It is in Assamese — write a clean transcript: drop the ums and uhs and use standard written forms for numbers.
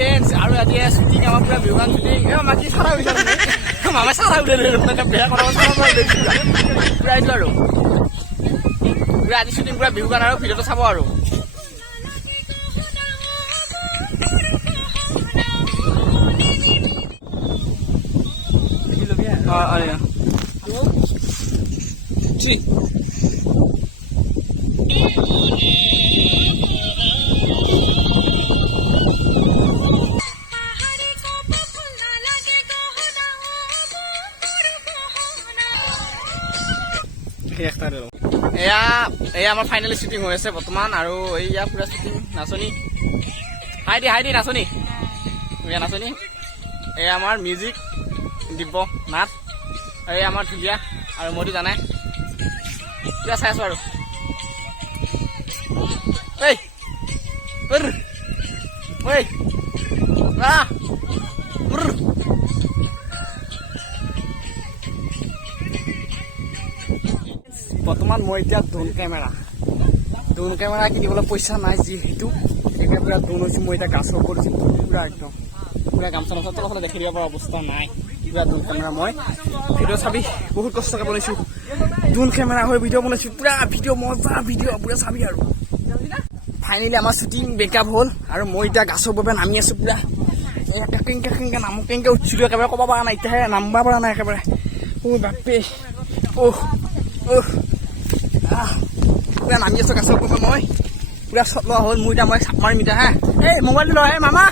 ফ্ৰেণ্ডছ আৰু আজি শ্বুটিং আমাৰ পুৰা ভিউ গান শ্বুটিং মাকি চাৰা হৈছে মামা চাৰা উলিয়াই বেয়া কথা পুৰা এইটো আৰু পুৰা আজি শ্বুটিং পুৰা ভিউ গান আৰু ভিডিঅ'টো চাব আৰু এয়া আমাৰ ফাইনেলি শ্বুটিং হৈ আছে বৰ্তমান আৰু এয়া পুৰা শ্বুটিং নাচনী হাই দি নাচনী এয়া নাচনী এয়া আমাৰ মিউজিক দিব নাচ আৰু এয়া আমাৰ ঢুলীয়া আৰু মইতো জানাই পুৰা চাই আছো আৰু বৰ্তমান মই এতিয়া ড্ৰোন কেমেৰা কিনিবলৈ পইচা নাই যিহেতু সেইকাৰণে পুৰা ড্ৰোন হৈছোঁ মই এতিয়া গাছৰ ওপৰত উঠিছোঁ পুৰা একদম পুৰা গামছা নাচা তলফালে দেখি দিব পৰা অৱস্থা নাই পুৰা ড্ৰোন কেমেৰা মই ভিডিঅ' চাবি বহুত কষ্টকৈ বনাইছোঁ ড্ৰোন কেমেৰা হৈ ভিডিঅ' বনাইছোঁ পুৰা ভিডিঅ' মজা ভিডিঅ' পুৰা চাবি আৰু ফাইনেলি আমাৰ শ্বুটিং বেকআপ হ'ল আৰু মই এতিয়া গাছৰ ওপৰত নামি আছোঁ পুৰা কেংকে নামো কেংকে উঠিছিলোঁ একেবাৰে ক'ব পৰা নাই এতিয়াহে নামিব পৰা নাই একেবাৰে বাপে পুৰা নামি আছোঁ গাছৰ ওপৰত মই পুৰা চট লোৱা হ'ল মোৰ এতিয়া মই চাপ মাৰিম এতিয়া হা এই মোবাইলটো লয় মামা